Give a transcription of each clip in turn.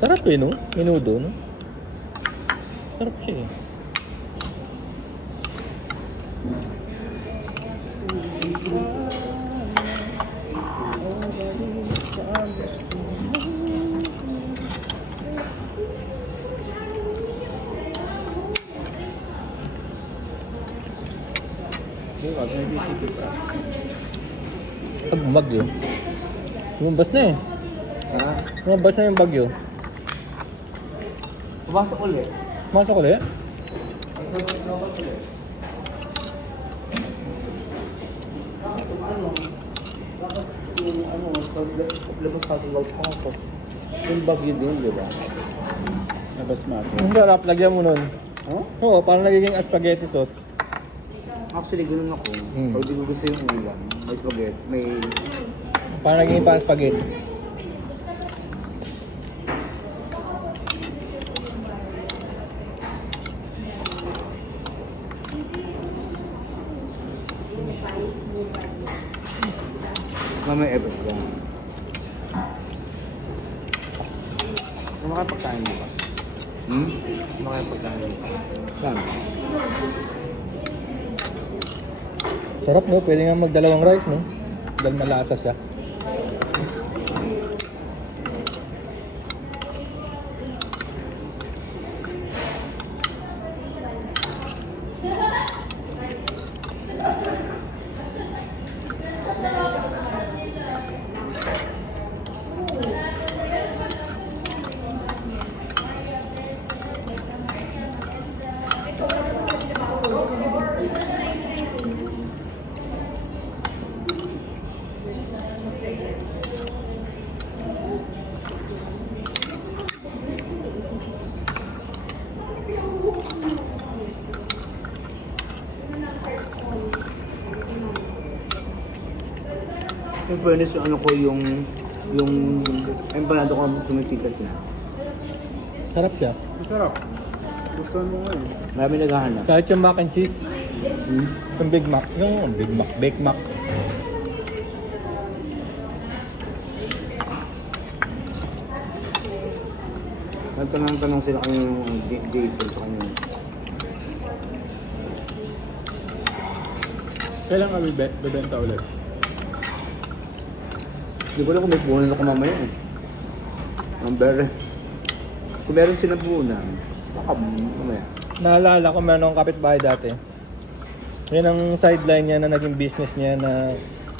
Sarap eh, no? Menudo, no? Sarap siya eh. Bukas may BCP pa. Pag bagyo. Lumabas na eh. Ha? Lumabas na yung bagyo. Pumasok ulit. Masok ulit? Labas natin logs pa ako. Yung bagyo din, di ba? Labas natin. Ang sarap, lagyan mo nun. Huh? Oo, parang nagiging spaghetti sauce. Actually, ganun ako. Pag di ko gusto yung ulam, may spaghetti, may... Parang nagiging parang spaghetti. May effort ka. Makapagkain mo ba? Makapagkain mo ba? Saan? Sarap no, pwede nga magdalawang rice no. Dahil malasa siya. Yung fairness, yung ano ko, yung empanado ko sumisikat na. Sarap siya. Masarap. Gusto mo nga eh. Marami naghahanap. Kahit yung mac and cheese. Yung Big Mac. Yung Big Mac. Bake Mac. Nagtanong sila kanyang Jason sa kanyang. Kailan kami bebenta ulit? Hindi ko lang kung may puhunan ako mamaya eh. Ang bere. Kung meron sila puhunan, baka mamaya. Naalala ko meron akong kapitbahay dati. Yan ang sideline niya na naging business niya na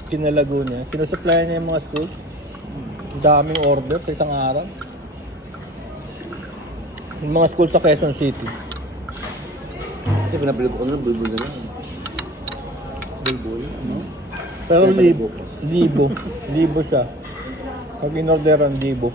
kinalago niya. Sinusupply niya yung mga schools. Daming order sa isang araw. Yung mga schools sa Quezon City. Kasi pinabilog ko na, bulbul na lang. Bulbul? Ano? Pero libo siya. Pag in-orderan, libo.